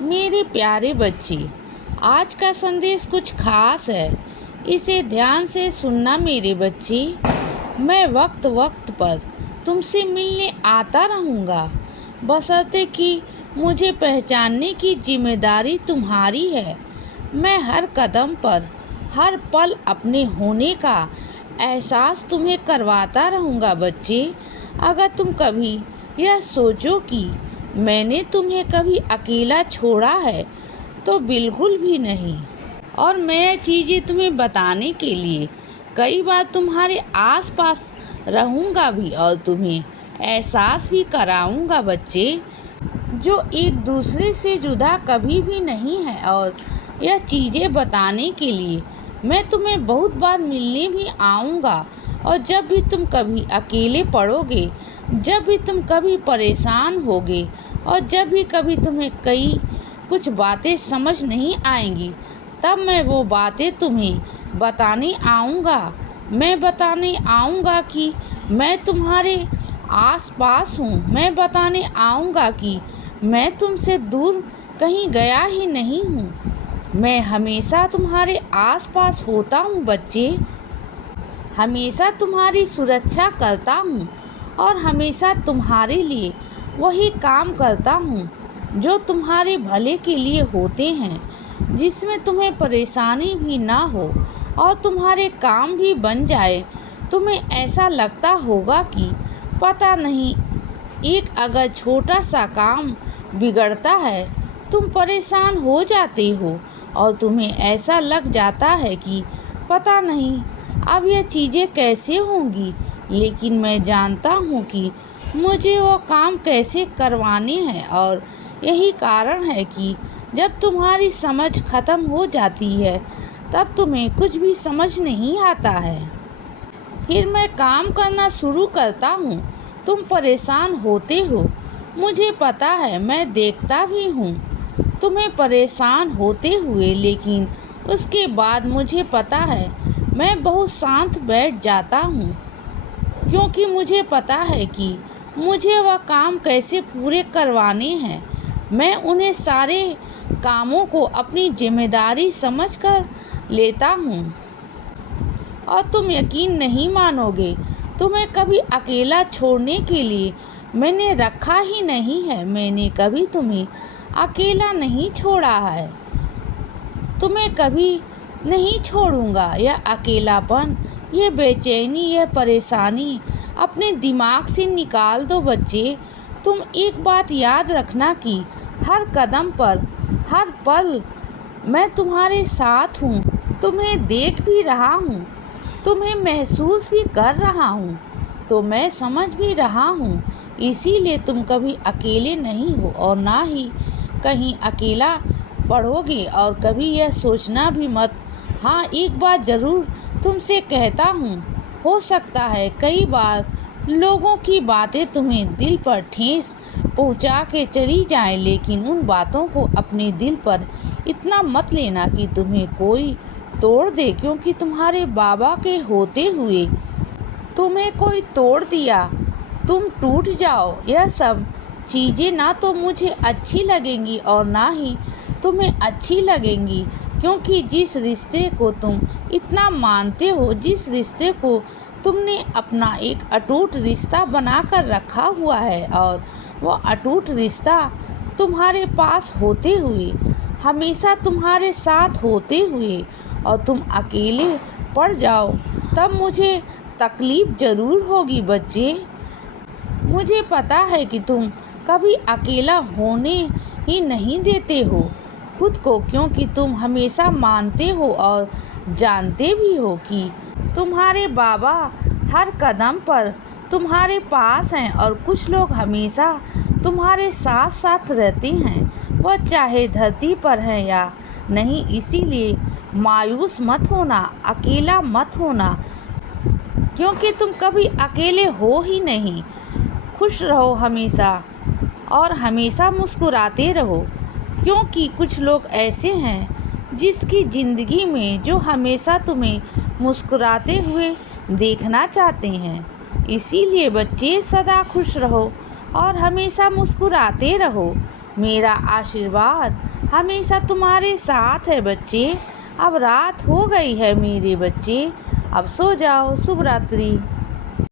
मेरे प्यारे बच्चे, आज का संदेश कुछ खास है। इसे ध्यान से सुनना मेरे बच्चे। मैं वक्त वक्त पर तुमसे मिलने आता रहूँगा, बशर्ते कि मुझे पहचानने की जिम्मेदारी तुम्हारी है। मैं हर कदम पर हर पल अपने होने का एहसास तुम्हें करवाता रहूँगा बच्चे। अगर तुम कभी यह सोचो कि मैंने तुम्हें कभी अकेला छोड़ा है तो बिल्कुल भी नहीं। और मैं ये चीज़ें तुम्हें बताने के लिए कई बार तुम्हारे आसपास रहूँगा भी और तुम्हें एहसास भी कराऊँगा बच्चे, जो एक दूसरे से जुदा कभी भी नहीं है। और यह चीज़ें बताने के लिए मैं तुम्हें बहुत बार मिलने भी आऊँगा। और जब भी तुम कभी अकेले पड़ोगे, जब भी तुम कभी परेशान होगे और जब भी कभी तुम्हें कुछ बातें समझ नहीं आएंगी, तब मैं वो बातें तुम्हें बताने आऊँगा। मैं बताने आऊँगा कि मैं तुम्हारे आसपास हूँ। मैं बताने आऊँगा कि मैं तुमसे दूर कहीं गया ही नहीं हूँ। मैं हमेशा तुम्हारे आसपास होता हूँ बच्चे। हमेशा तुम्हारी सुरक्षा करता हूँ और हमेशा तुम्हारे लिए वही काम करता हूँ जो तुम्हारे भले के लिए होते हैं, जिसमें तुम्हें परेशानी भी ना हो और तुम्हारे काम भी बन जाए। तुम्हें ऐसा लगता होगा कि पता नहीं, एक अगर छोटा सा काम बिगड़ता है तुम परेशान हो जाते हो और तुम्हें ऐसा लग जाता है कि पता नहीं अब यह चीज़ें कैसे होंगी। लेकिन मैं जानता हूँ कि मुझे वो काम कैसे करवाने हैं। और यही कारण है कि जब तुम्हारी समझ खत्म हो जाती है तब तुम्हें कुछ भी समझ नहीं आता है। फिर मैं काम करना शुरू करता हूँ, तुम परेशान होते हो। मुझे पता है, मैं देखता भी हूँ तुम्हें परेशान होते हुए, लेकिन उसके बाद मुझे पता है मैं बहुत शांत बैठ जाता हूँ, क्योंकि मुझे पता है कि मुझे वह काम कैसे पूरे करवाने हैं। मैं उन्हें सारे कामों को अपनी जिम्मेदारी समझकर लेता हूँ। और तुम यकीन नहीं मानोगे, तुम्हें कभी अकेला छोड़ने के लिए मैंने रखा ही नहीं है। मैंने कभी तुम्हें अकेला नहीं छोड़ा है, तुम्हें कभी नहीं छोड़ूंगा। यह अकेलापन, यह बेचैनी, यह परेशानी अपने दिमाग से निकाल दो बच्चे। तुम एक बात याद रखना कि हर कदम पर हर पल मैं तुम्हारे साथ हूँ। तुम्हें देख भी रहा हूँ, तुम्हें महसूस भी कर रहा हूँ, तो मैं समझ भी रहा हूँ। इसीलिए तुम कभी अकेले नहीं हो और ना ही कहीं अकेला पढ़ोगे। और कभी यह सोचना भी मत। हाँ, एक बात ज़रूर तुमसे कहता हूँ, हो सकता है कई बार लोगों की बातें तुम्हें दिल पर ठेस पहुँचा के चली जाएं, लेकिन उन बातों को अपने दिल पर इतना मत लेना कि तुम्हें कोई तोड़ दे। क्योंकि तुम्हारे बाबा के होते हुए तुम्हें कोई तोड़ दिया, तुम टूट जाओ, यह सब चीज़ें ना तो मुझे अच्छी लगेंगी और ना ही तुम्हें अच्छी लगेंगी। क्योंकि जिस रिश्ते को तुम इतना मानते हो, जिस रिश्ते को तुमने अपना एक अटूट रिश्ता बना कर रखा हुआ है, और वह अटूट रिश्ता तुम्हारे पास होते हुए, हमेशा तुम्हारे साथ होते हुए, और तुम अकेले पड़ जाओ, तब मुझे तकलीफ़ ज़रूर होगी बच्चे। मुझे पता है कि तुम कभी अकेला होने ही नहीं देते हो खुद को, क्योंकि तुम हमेशा मानते हो और जानते भी हो कि तुम्हारे बाबा हर कदम पर तुम्हारे पास हैं। और कुछ लोग हमेशा तुम्हारे साथ साथ रहते हैं, वह चाहे धरती पर है या नहीं। इसीलिए मायूस मत होना, अकेला मत होना, क्योंकि तुम कभी अकेले हो ही नहीं। खुश रहो हमेशा और हमेशा मुस्कुराते रहो, क्योंकि कुछ लोग ऐसे हैं जिसकी ज़िंदगी में जो हमेशा तुम्हें मुस्कुराते हुए देखना चाहते हैं। इसीलिए बच्चे, सदा खुश रहो और हमेशा मुस्कुराते रहो। मेरा आशीर्वाद हमेशा तुम्हारे साथ है बच्चे। अब रात हो गई है मेरे बच्चे, अब सो जाओ। शुभ रात्रि।